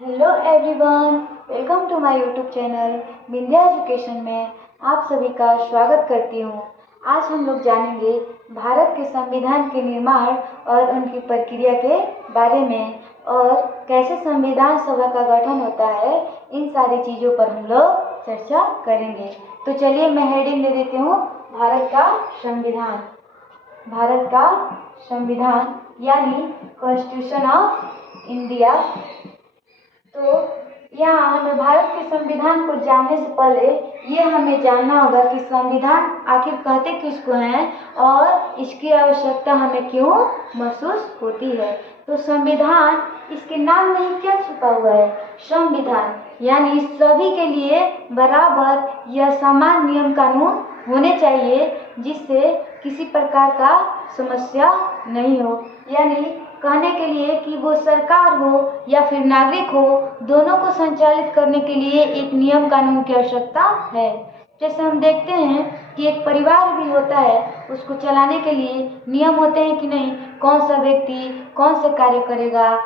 Hello everyone, welcome to my YouTube channel Vindhya education में आप सभी का स्वागत करती हूँ। आज हम लोग जानेंगे भारत के संविधान के निर्माण और उनकी प्रक्रिया के बारे में और कैसे संविधान सभा का गठन होता है। इन सारी चीज़ों पर हम लोग चर्चा करेंगे। तो चलिए मैं हेडिंग दे देती हूँ, भारत का संविधान। भारत का संविधान यानी कॉन्स्टिट्यूशन ऑफ इंडिया। तो यहाँ हमें भारत के संविधान को जानने से पहले ये हमें जानना होगा कि संविधान आखिर कहते किसको हैं और इसकी आवश्यकता हमें क्यों महसूस होती है। तो संविधान, इसके नाम में ही क्या छुपा हुआ है? संविधान यानी सभी के लिए बराबर या समान नियम कानून होने चाहिए, जिससे किसी प्रकार का समस्या नहीं हो। यानी कहने के लिए कि वो सरकार हो या फिर नागरिक हो, दोनों को संचालित करने के लिए एक नियम कानून की आवश्यकता है। जैसे हम देखते हैं कि एक परिवार भी होता है, उसको चलाने के लिए नियम होते हैं कि नहीं, कौन सा व्यक्ति कौन से कार्य करेगा,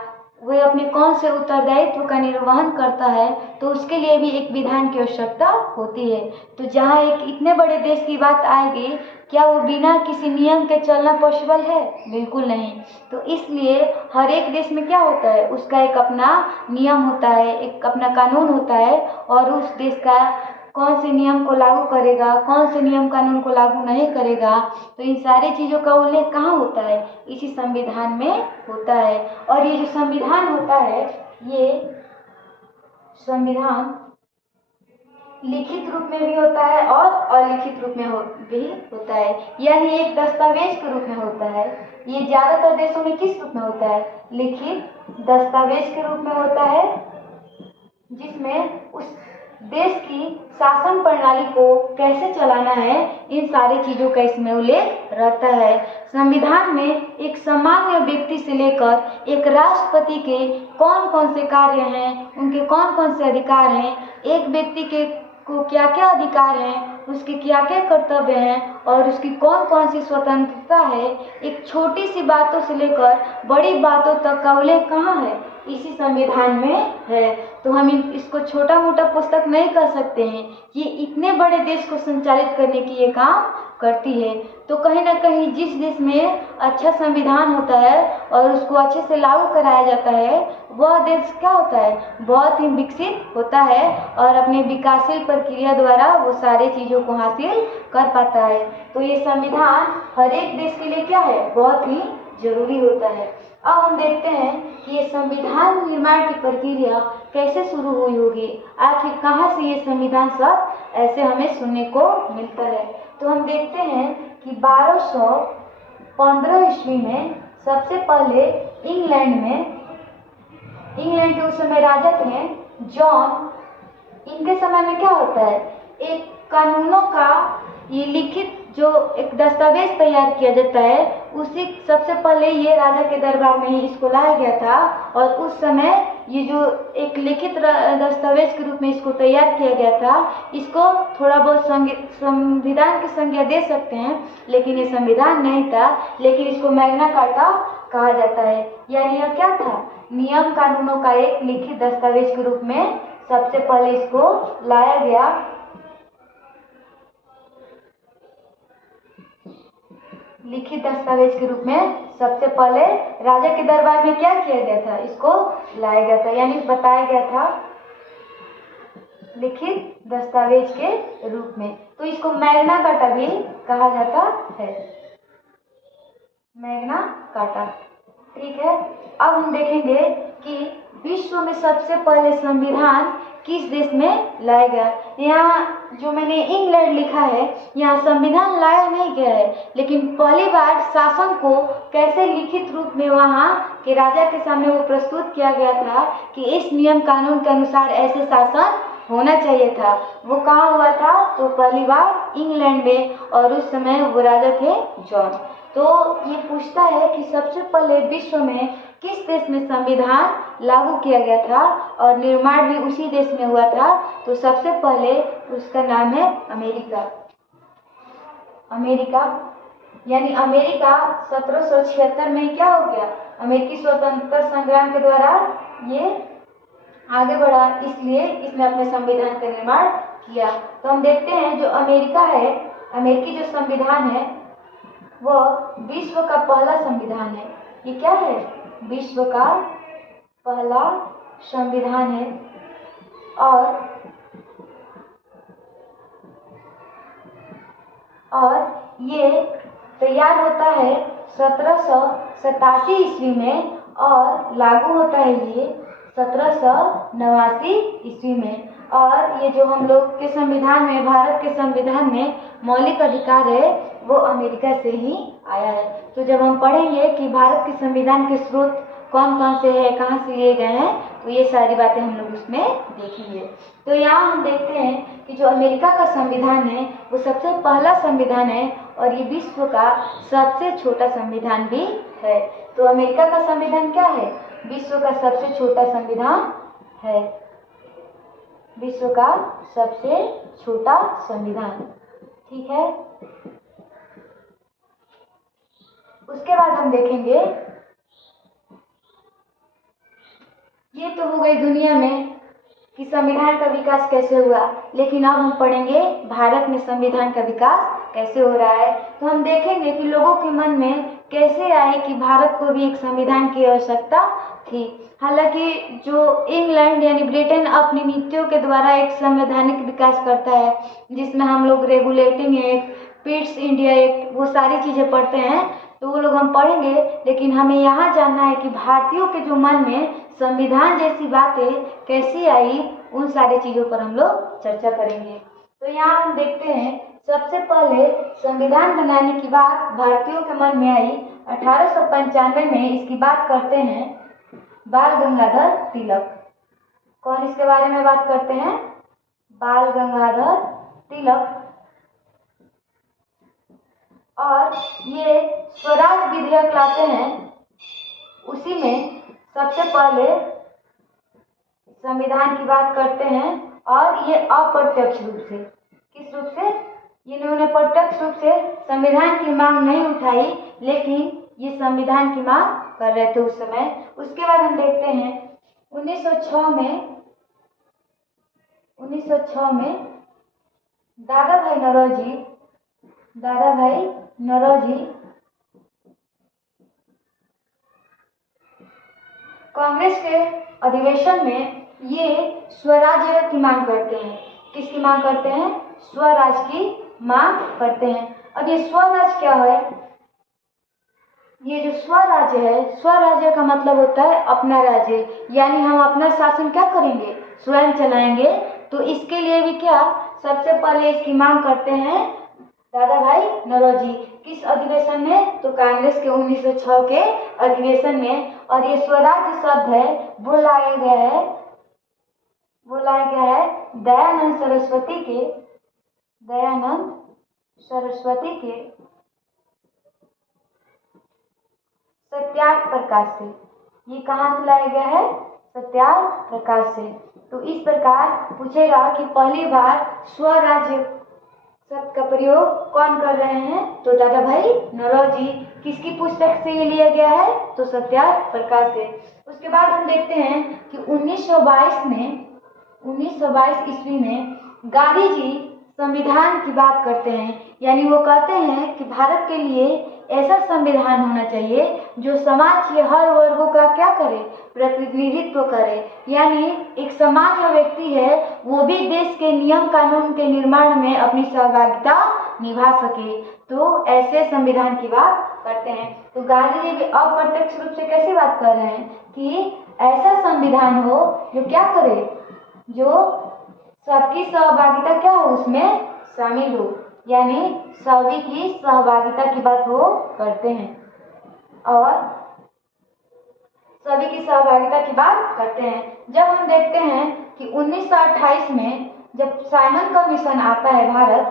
वह अपने कौन से उत्तरदायित्व का निर्वहन करता है, तो उसके लिए भी एक विधान की आवश्यकता होती है। तो जहाँ एक इतने बड़े देश की बात आएगी, क्या वो बिना किसी नियम के चलना पॉसिबल है? बिल्कुल नहीं। तो इसलिए हर एक देश में क्या होता है, उसका एक अपना नियम होता है, एक अपना कानून होता है, और उस देश का कौन से नियम को लागू करेगा, कौन से नियम कानून को लागू नहीं करेगा, तो इन सारी चीज़ों का उल्लेख कहाँ होता है? इसी संविधान में होता है। और ये जो संविधान होता है, ये संविधान लिखित रूप में भी होता है और अलिखित रूप में भी होता है, यानी एक दस्तावेज के रूप में होता है। ये ज़्यादातर देशों में किस रूप में होता है? लिखित दस्तावेज के रूप में होता है, जिसमें उस देश की शासन प्रणाली को कैसे चलाना है, इन सारी चीज़ों का इसमें उल्लेख रहता है। संविधान में एक सामान्य व्यक्ति से लेकर एक राष्ट्रपति के कौन कौन से कार्य हैं, उनके कौन कौन से अधिकार हैं, एक व्यक्ति के को क्या क्या अधिकार हैं, उसके क्या क्या कर्तव्य हैं और उसकी कौन कौन सी स्वतंत्रता है, एक छोटी सी बातों से लेकर बड़ी बातों तक का उल्लेख कहाँ है? इसी संविधान में है। तो हम इसको छोटा मोटा पुस्तक नहीं कर सकते हैं, ये इतने बड़े देश को संचालित करने की ये काम करती है। तो कहीं ना कहीं जिस देश में अच्छा संविधान होता है और उसको अच्छे से लागू कराया जाता है, वह देश क्या होता है? बहुत ही विकसित होता है और अपने विकासशील प्रक्रिया द्वारा वो सारी चीज़ों को हासिल कर पाता है। तो ये संविधान हर एक देश के लिए क्या है? बहुत ही जरूरी होता है। अब हम देखते हैं कि ये संविधान निर्माण की प्रक्रिया कैसे शुरू हुई होगी, आखिर कहाँ से ये संविधान सब ऐसे हमें सुनने को मिलता है। तो हम देखते हैं कि 1215 ईस्वी में सबसे पहले इंग्लैंड के उस समय राजा थे जॉन। इनके समय में क्या होता है, एक कानूनों का ये लिखित जो एक दस्तावेज तैयार किया जाता है, उसी सबसे पहले ये राजा के दरबार में ही इसको लाया गया था। और उस समय ये जो एक लिखित दस्तावेज के रूप में इसको तैयार किया गया था, इसको थोड़ा बहुत संविधान की संज्ञा दे सकते हैं, लेकिन ये संविधान नहीं था, लेकिन इसको मैग्ना कार्टा कहा जाता है। यानी यह क्या था? नियम कानूनों का एक लिखित दस्तावेज के रूप में सबसे पहले इसको लाया गया। लिखित दस्तावेज के रूप में सबसे पहले राजा के दरबार में क्या किया गया था? इसको लाया गया था, यानी बताया गया था लिखित दस्तावेज के रूप में। तो इसको मैग्ना कार्टा भी कहा जाता है, मैग्ना कार्टा। ठीक है। अब हम देखेंगे कि विश्व में सबसे पहले संविधान किस देश में लाया गया। यहाँ जो मैंने इंग्लैंड लिखा है, यहाँ संविधान लाया नहीं गया है, लेकिन पहली बार शासन को कैसे लिखित रूप में वहाँ के राजा के सामने वो प्रस्तुत किया गया था कि इस नियम कानून के अनुसार ऐसे शासन होना चाहिए था। वो कहाँ हुआ था? तो पहली बार इंग्लैंड में, और उस समय वो राजा थे जॉन। तो ये पूछता है कि सबसे पहले विश्व में किस देश में संविधान लागू किया गया था और निर्माण भी उसी देश में हुआ था। तो सबसे पहले उसका नाम है अमेरिका। अमेरिका यानी अमेरिका 1776 में क्या हो गया? अमेरिकी स्वतंत्रता संग्राम के द्वारा ये आगे बढ़ा, इसलिए इसने अपने संविधान का निर्माण किया। तो हम देखते हैं जो अमेरिका है, अमेरिकी जो संविधान है वह विश्व का पहला संविधान है। ये क्या है? विश्व का पहला संविधान है। और ये तैयार होता है 1787 ईस्वी में और लागू होता है ये 1789 ईस्वी में। और ये जो हम लोग के संविधान में, भारत के संविधान में मौलिक अधिकार है वो अमेरिका से ही आया है। तो जब हम पढ़ेंगे कि भारत के संविधान के स्रोत कौन कौन से हैं, कहाँ से लिए गए हैं, तो ये सारी बातें हम लोग उसमें देखेंगे। तो यहाँ हम देखते हैं कि जो अमेरिका का संविधान है वो सबसे पहला संविधान है और ये विश्व का सबसे छोटा संविधान भी है। तो अमेरिका का संविधान क्या है? विश्व का सबसे छोटा संविधान है, विश्व का सबसे छोटा संविधान। ठीक है, उसके बाद हम देखेंगे, ये तो हो गई दुनिया में कि संविधान का विकास कैसे हुआ, लेकिन अब हम पढ़ेंगे भारत में संविधान का विकास कैसे हो रहा है। तो हम देखेंगे कि लोगों के मन में कैसे आए कि भारत को भी एक संविधान की आवश्यकता थी। हालांकि जो इंग्लैंड यानी ब्रिटेन अपनी नीतियों के द्वारा एक संवैधानिक विकास करता है, जिसमें हम लोग regulating act, Pitt's India act, वो सारी चीज़ें पढ़ते हैं, तो वो लोग हम पढ़ेंगे। लेकिन हमें यहाँ जानना है कि भारतीयों के जो मन में संविधान जैसी बातें कैसी आई, उन सारी चीज़ों पर हम लोग चर्चा करेंगे। तो यहाँ हम देखते हैं, सबसे पहले संविधान बनाने की बात भारतीयों के मन में आई 1895 में। इसकी बात करते हैं बाल गंगाधर तिलक। कौन इसके बारे में बात करते हैं? बाल गंगाधर तिलक। और ये स्वराज विधेयक लाते हैं, उसी में सबसे पहले संविधान की बात करते हैं। और ये अप्रत्यक्ष रूप से, किस रूप से? इन्होंने प्रत्यक्ष रूप से संविधान की मांग नहीं उठाई, लेकिन ये संविधान की मांग कर रहे थे उस समय। उसके बाद हम देखते हैं 1906 में दादा भाई नौरोजी कांग्रेस के अधिवेशन में ये स्वराज्य की मांग करते हैं। किसकी मांग करते हैं? स्वराज की मांग करते हैं। अब ये स्वराज क्या है? ये जो स्वराज्य है, स्वराज्य का मतलब होता है अपना राज्य, यानी हम अपना शासन क्या करेंगे? स्वयं चलाएंगे। तो इसके लिए भी क्या, सबसे पहले इसकी मांग करते हैं दादा भाई नौरोजी। किस अधिवेशन में? तो कांग्रेस के 1906 के अधिवेशन में। और ये स्वराज्य शब्द है वो लाया गया है दयानंद सरस्वती के सत्यार्थ प्रकाश से। ये कहाँ से लाया गया है? सत्यार्थ प्रकाश से। तो इस प्रकार पूछेगा कि पहली बार स्वराज्य शब्द का प्रयोग कौन कर रहे हैं? तो दादा भाई नौरोजी। किसकी पुस्तक से ये लिया गया है? तो सत्यार्थ प्रकाश से। उसके बाद हम देखते हैं कि 1922 ईस्वी में गांधी जी संविधान की बात करते हैं, यानी वो कहते हैं कि भारत के लिए ऐसा संविधान होना चाहिए जो समाज के हर वर्गों का क्या करे? प्रतिनिधित्व करे। यानी एक समाज जो व्यक्ति है वो भी देश के नियम कानून के निर्माण में अपनी सहभागिता निभा सके। तो ऐसे संविधान की बात करते हैं। तो गांधी जी भी अप्रत्यक्ष रूप से कैसे बात कर रहे हैं कि ऐसा संविधान हो जो क्या करे? जो सबकी सहभागिता क्या हो, उसमें शामिल हो, यानी सभी की सहभागिता की बात वो करते हैं। और सभी की सहभागिता की बात करते हैं। जब हम देखते हैं कि 1928 में जब साइमन कमीशन आता है भारत,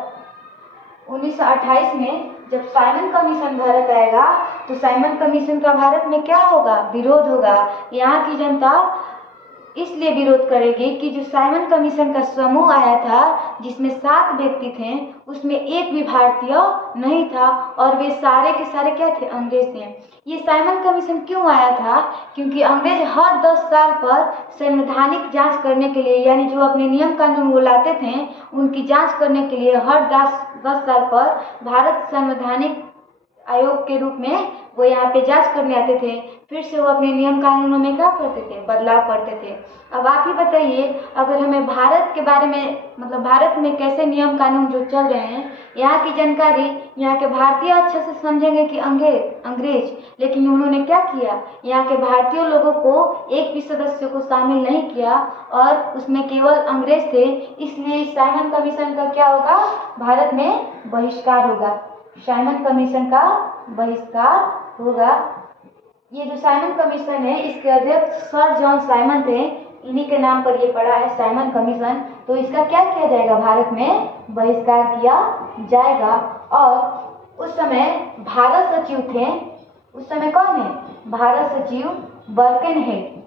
1928 में जब साइमन कमीशन भारत आएगा, तो साइमन कमीशन का भारत में क्या होगा? विरोध होगा। यहाँ की जनता इसलिए विरोध करेगी कि जो साइमन कमीशन का समूह आया था जिसमें 7 व्यक्ति थे, उसमें एक भी भारतीय नहीं था और वे सारे के सारे क्या थे, अंग्रेज थे। ये साइमन कमीशन क्यों आया था? क्योंकि अंग्रेज हर 10 साल पर संवैधानिक जांच करने के लिए, यानी जो अपने नियम कानून वो लाते थे उनकी जांच करने के लिए हर 10 साल पर भारत संवैधानिक आयोग के रूप में वो यहाँ पे जांच करने आते थे। फिर से वो अपने नियम कानूनों में क्या करते थे, बदलाव करते थे। अब आप ही बताइए, अगर हमें भारत के बारे में, मतलब भारत में कैसे नियम कानून जो चल रहे हैं, यहाँ की जानकारी यहाँ के भारतीय अच्छे से समझेंगे कि अंग्रेज। लेकिन उन्होंने क्या किया, यहाँ के भारतीय लोगों को एक भी सदस्य को शामिल नहीं किया और उसमें केवल अंग्रेज थे। इसलिए साइमन कमीशन का क्या होगा, भारत में बहिष्कार होगा। साइमन कमीशन का बहिष्कार होगा। ये जो साइमन कमीशन है इसके अध्यक्ष सर जॉन साइमन थे, इन्हीं के नाम पर ये पड़ा है साइमन कमीशन। तो इसका क्या किया जाएगा, भारत में बहिष्कार किया जाएगा। और उस समय भारत सचिव थे, उस समय कौन है, भारत सचिव बर्केनहेड।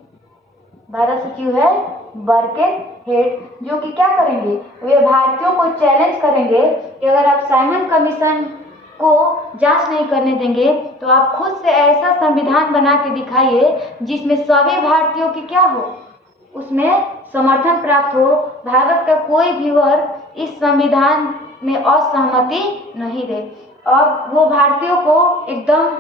भारत सचिव है बर्केनहेड, जो कि क्या करेंगे, वे भारतीयों को चैलेंज करेंगे कि अगर आप साइमन कमीशन को जांच नहीं करने देंगे तो आप खुद से ऐसा संविधान बना के दिखाइए जिसमें सभी भारतीयों की क्या हो, उसमें समर्थन प्राप्त हो। भारत का कोई भी वर्ग इस संविधान में असहमति नहीं दे। और वो भारतीयों को एकदम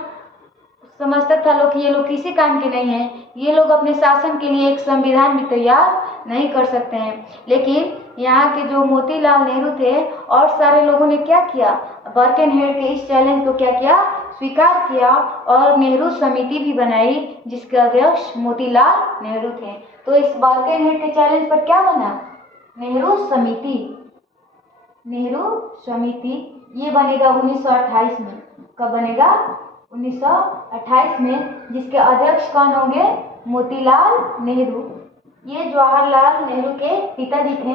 समझता था लोग कि ये लोग किसी काम के नहीं हैं, ये लोग अपने शासन के लिए एक संविधान भी तैयार नहीं कर सकते हैं। लेकिन यहाँ के जो मोतीलाल नेहरू थे और सारे लोगों ने क्या किया, बर्केनहेड के इस चैलेंज को क्या किया, स्वीकार किया और नेहरू समिति भी बनाई जिसके अध्यक्ष मोतीलाल नेहरू थे। तो इस बर्केनहेड के चैलेंज पर क्या बना, नेहरू समिति। नेहरू समिति ये बनेगा 1928 में। कब बनेगा, 1928 में, जिसके अध्यक्ष कौन होंगे, मोतीलाल नेहरू। ये जवाहरलाल नेहरू के पिताजी थे,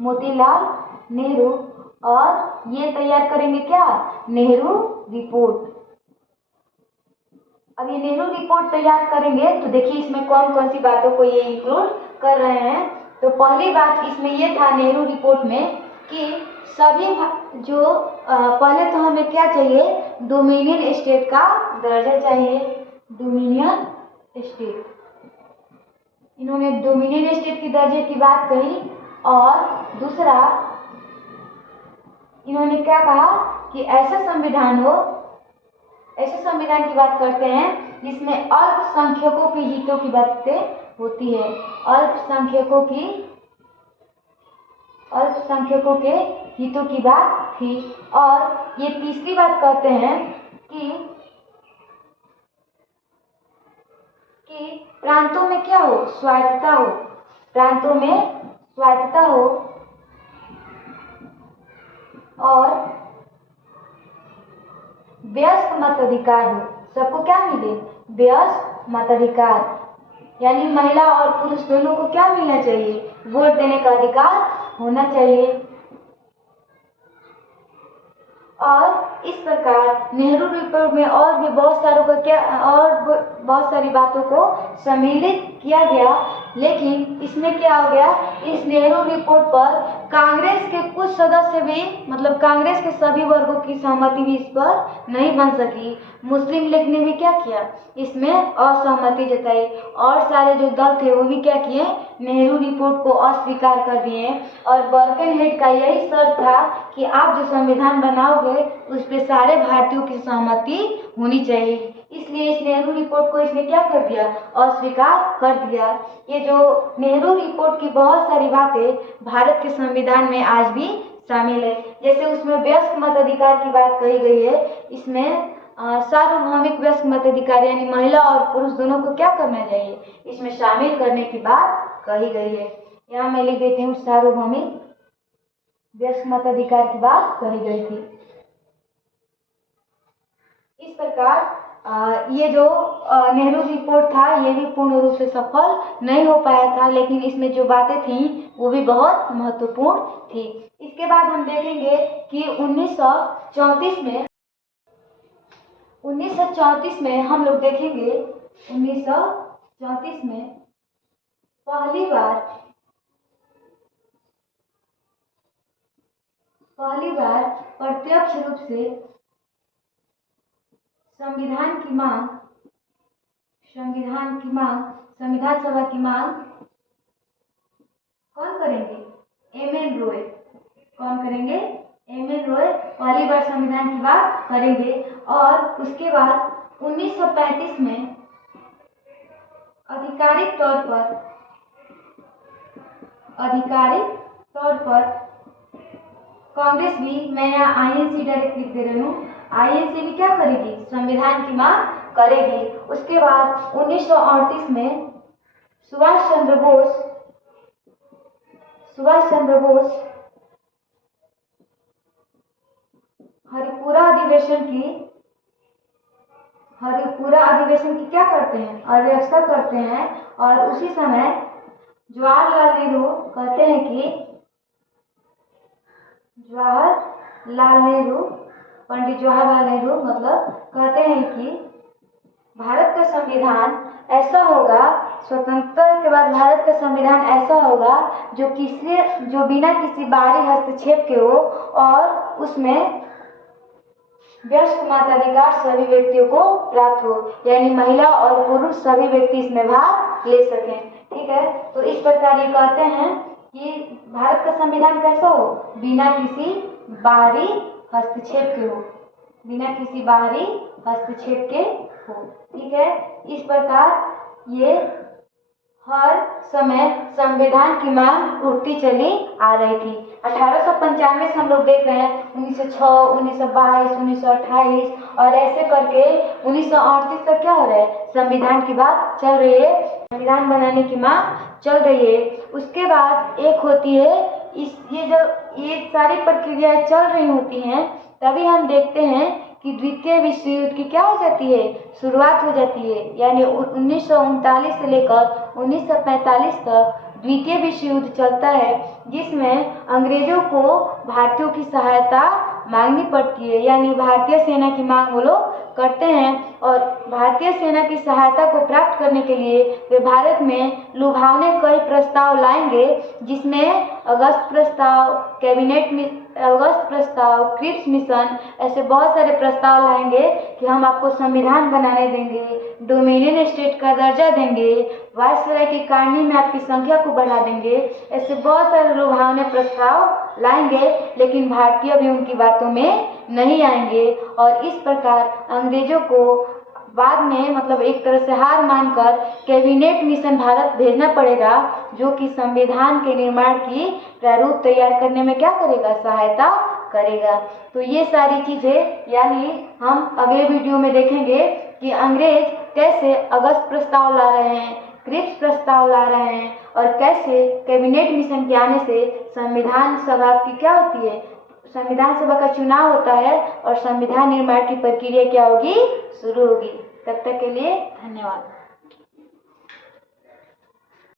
मोतीलाल नेहरू। और ये तैयार करेंगे क्या, नेहरू रिपोर्ट। अब ये नेहरू रिपोर्ट तैयार करेंगे तो देखिए इसमें कौन कौन सी बातों को ये इंक्लूड कर रहे हैं। तो पहली बात इसमें ये था नेहरू रिपोर्ट में कि सभी जो पहले तो हमें क्या चाहिए, डोमिनियन स्टेट का दर्जा चाहिए, डोमिनियन स्टेट। इन्होंने डोमिनियन स्टेट की दर्जे की बात कही। और दूसरा इन्होंने क्या कहा कि ऐसा संविधान हो, ऐसे संविधान की बात करते हैं जिसमें अल्पसंख्यकों के हितों की बातें होती है, अल्पसंख्यकों के हितों की बात थी। और ये तीसरी बात कहते हैं कि प्रांतों में क्या हो, स्वायत्तता हो, प्रांतों में स्वायत्तता हो और व्यस्क मताधिकार हो। सबको क्या मिले, व्यस्क मताधिकार, यानी महिला और पुरुष दोनों को क्या मिलना चाहिए, वोट देने का अधिकार होना चाहिए। और इस प्रकार नेहरू रिपोर्ट में और भी बहुत सारी बातों को सम्मिलित किया गया। लेकिन इसमें क्या हो गया, इस नेहरू रिपोर्ट पर कांग्रेस के कुछ सदस्य भी, मतलब कांग्रेस के सभी वर्गों की सहमति भी इस पर नहीं बन सकी। मुस्लिम लीग ने भी क्या किया, इसमें असहमति जताई और सारे जो दल थे वो भी क्या किए, नेहरू रिपोर्ट को अस्वीकार कर दिए। और बर्केनहेड का यही शर्त था कि आप जो संविधान बनाओगे उस पे सारे भारतीयों की सहमति होनी चाहिए। इसलिए इस नेहरू रिपोर्ट को इसने क्या कर दिया, अस्वीकार कर दिया। ये जो नेहरू रिपोर्ट की बहुत सारी बातें भारत के संविधान में आज भी शामिल है। जैसे उसमें व्यस्क मताधिकार की बात कही गई है, इसमें सार्वभौमिक व्यस्क मताधिकार यानी महिला और पुरुष दोनों को क्या करना चाहिए, इसमें शामिल करने की बात कही गई है। यहाँ मैं लिख देती हूँ, सार्वभौमिक व्यस्क मताधिकार की बात कही गई थी। इस प्रकार ये जो नेहरू रिपोर्ट था ये भी पूर्ण रूप से सफल नहीं हो पाया था, लेकिन इसमें जो बातें थी वो भी बहुत महत्वपूर्ण थी। इसके बाद हम देखेंगे कि 1934 में हम लोग देखेंगे 1934 में पहली बार प्रत्यक्ष रूप से संविधान सभा की मांग कौन करेंगे? एम.एन. रॉय। कौन करेंगे? एम.एन. रॉय पहली बार संविधान की बात करेंगे। और उसके बाद 1935 में आधिकारिक तौर पर कांग्रेस भी, मैं यहाँ आईएनसी डायरेक्ट लिख दे रही हूँ, आईएनसी भी क्या करेगी? संविधान की मांग करेगी। उसके बाद 1938 में सुभाष चंद्र बोस हरिपुरा अधिवेशन की क्या करते हैं? अध्यक्षता करते हैं। और उसी समय जवाहरलाल नेहरू कहते हैं कि पंडित जवाहरलाल नेहरू मतलब कहते हैं कि भारत का संविधान ऐसा होगा, स्वतंत्रता के बाद भारत का संविधान ऐसा होगा जो बिना किसी बाहरी हस्तक्षेप के हो और उसमें वयस्क मताधिकार सभी व्यक्तियों को प्राप्त हो, यानी महिला और पुरुष सभी व्यक्ति इसमें भाग ले सकें। ठीक है, तो इस प्रकार ये कहते हैं कि भारत का संविधान कैसा हो? बिना किसी बाहरी हस्तक्षेप के हो। ठीक है, इस प्रकार ये हर समय संविधान की मांग उठती चली आ रही थी। 1895 से हम लोग देख रहे हैं, 1906, 1922, 1928 और ऐसे करके 1938 तक क्या हो रहा है? संविधान की बात चल रही है, संविधान बनाने की मांग चल रही है। उसके बाद एक होती है ये सारी प्रक्रियाएं चल रही होती हैं, तभी हम देखते हैं कि द्वितीय विश्व युद्ध की क्या हो जाती है? शुरुआत हो जाती है। यानी 1939 से लेकर 1945 तक द्वितीय विश्व युद्ध चलता है, जिसमें अंग्रेजों को भारतीयों की सहायता मांगनी पड़ती है, यानी भारतीय सेना की मांग वो लोग करते हैं। और भारतीय सेना की सहायता को प्राप्त करने के लिए वे भारत में लुभावने कई प्रस्ताव लाएंगे, जिसमें अगस्त प्रस्ताव, क्रिप्स मिशन, ऐसे बहुत सारे प्रस्ताव लाएंगे कि हम आपको संविधान बनाने देंगे, डोमिनियन स्टेट का दर्जा देंगे, वायसराय की कॉलोनी में आपकी संख्या को बढ़ा देंगे। ऐसे बहुत सारे लुभावने प्रस्ताव लाएंगे, लेकिन भारतीय भी उनकी बातों में नहीं आएंगे। और इस प्रकार अंग्रेजों को बाद में मतलब एक तरह से हार मानकर कैबिनेट मिशन भारत भेजना पड़ेगा, जो कि संविधान के निर्माण की प्रारूप तैयार करने में क्या करेगा? सहायता करेगा। तो ये सारी चीजें यानी हम अगले वीडियो में देखेंगे कि अंग्रेज कैसे अगस्त प्रस्ताव ला रहे हैं, क्रिप्स प्रस्ताव ला रहे हैं, और कैसे कैबिनेट मिशन के आने से संविधान सभा की क्या होती है? संविधान सभा का चुनाव होता है और संविधान निर्माण की प्रक्रिया क्या होगी? शुरू होगी। तब तक के लिए धन्यवाद।